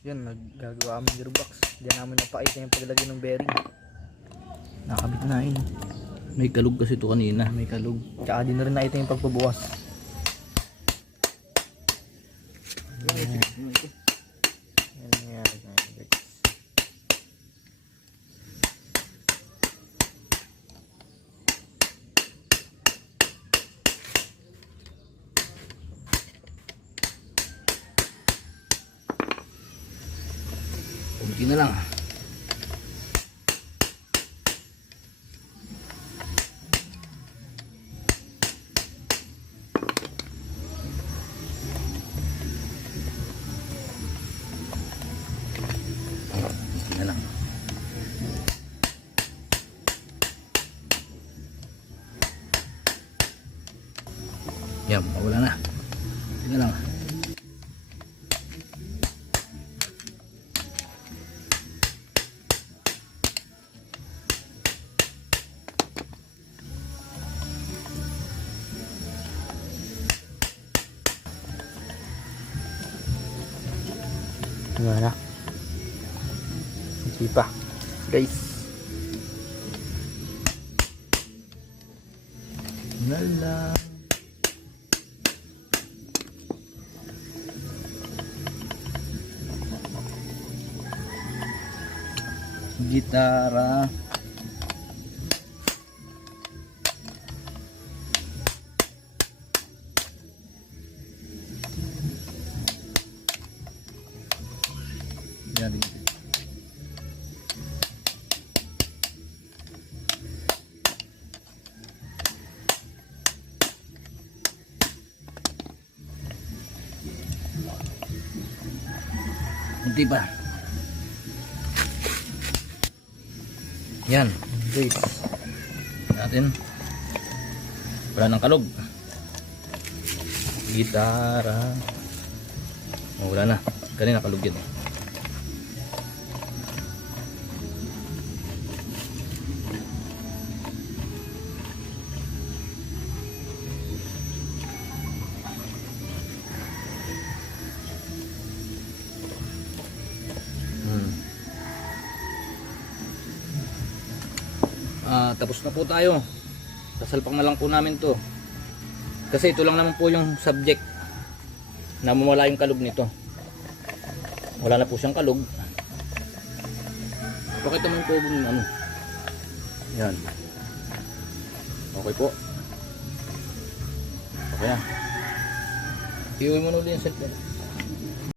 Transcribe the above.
Yun, naggagawa kami gearbox. Diyan namin napakita yung paglagay ng bearing. Nakabit na yun. May kalug kasi ito kanina. May kalug. Tsaka di na rin nakita yung pagpabukas. Yan nangyari guys. Kunti na lang. Kunti na lang. Yan, mawala na. Kunti na lang. Wala. Hindi pa. Guys. Lala. Gitara. Yan din. Hindi pa. Yan. Guys. Natin. Wala ng kalog. Gitara. Oh, wala na. Kanina kalog yan. Tapos na po tayo. Sasalpak na lang po namin to. Kasi ito lang naman po yung subject. Namumula yung kalog nito. Wala na po siyang kalog. Pakita mo yung tubo ng ano. Yan. Okay po. Okay na. Iuwi mo na ulit yung cellphone.